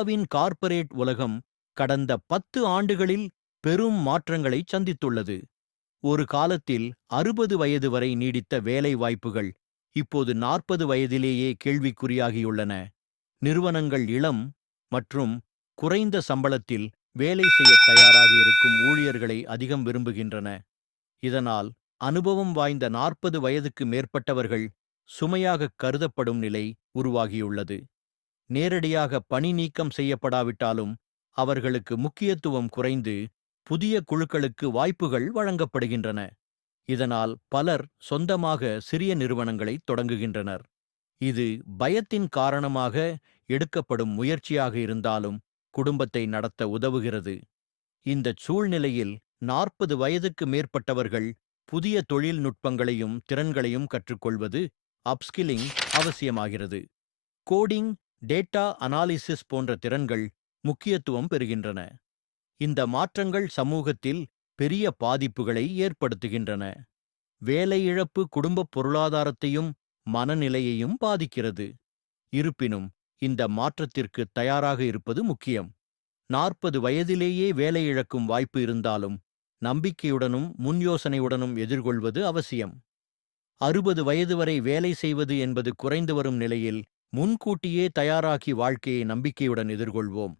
இந்தியாவின் கார்ப்பரேட் உலகம் கடந்த 10 ஆண்டுகளில் பெரும் மாற்றங்களை சந்தித்துள்ளது. ஒரு காலத்தில் 60 வயது வரை நீடித்த வேலை வாய்ப்புகள் இப்போது 40 வயதிலேயே கேள்விக்குறியாகியுள்ளன. நிறுவனங்கள் இளம் மற்றும் குறைந்த சம்பளத்தில் வேலை செய்ய தயாராக இருக்கும் ஊழியர்களை அதிகம் விரும்புகின்றன. இதனால் அனுபவம் வாய்ந்த 40 வயதுக்கு மேற்பட்டவர்கள் சுமையாக கருதப்படும் நிலை உருவாகியுள்ளது. நேரடியாக பணி நீக்கம் செய்யப்படாவிட்டாலும் அவர்களுக்கு முக்கியத்துவம் குறைந்து புதிய குழுக்களுக்கு வாய்ப்புகள் வழங்கப்படுகின்றன. இதனால் பலர் சொந்தமாக சிறிய நிறுவனங்களை தொடங்குகின்றனர். இது பயத்தின் காரணமாக எடுக்கப்படும் முயற்சியாக இருந்தாலும் குடும்பத்தை நடத்த உதவுகிறது. இந்தச் சூழ்நிலையில் 40 வயதுக்கு மேற்பட்டவர்கள் புதிய தொழில்நுட்பங்களையும் திறன்களையும் கற்றுக்கொள்வது அப்ஸ்கில்லிங் அவசியமாகிறது. கோடிங், டேட்டா அனாலிசிஸ் போன்ற திறன்கள் முக்கியத்துவம் பெறுகின்றன. இந்த மாற்றங்கள் சமூகத்தில் பெரிய பாதிப்புகளை ஏற்படுத்துகின்றன. வேலை இழப்பு குடும்பப் பொருளாதாரத்தையும் மனநிலையையும் பாதிக்கிறது. இருப்பினும் இந்த மாற்றத்திற்கு தயாராக இருப்பது முக்கியம். 40 வயதிலேயே வேலை இழக்கும் வாய்ப்பு இருந்தாலும் நம்பிக்கையுடனும் முன்யோசனையுடனும் எதிர்கொள்வது அவசியம். 60 வயது வரை வேலை செய்வது என்பது குறைந்து வரும் நிலையில் முன்கூட்டியே தயாராகி வாழ்க்கையை நம்பிக்கையுடன் எதிர்கொள்வோம்.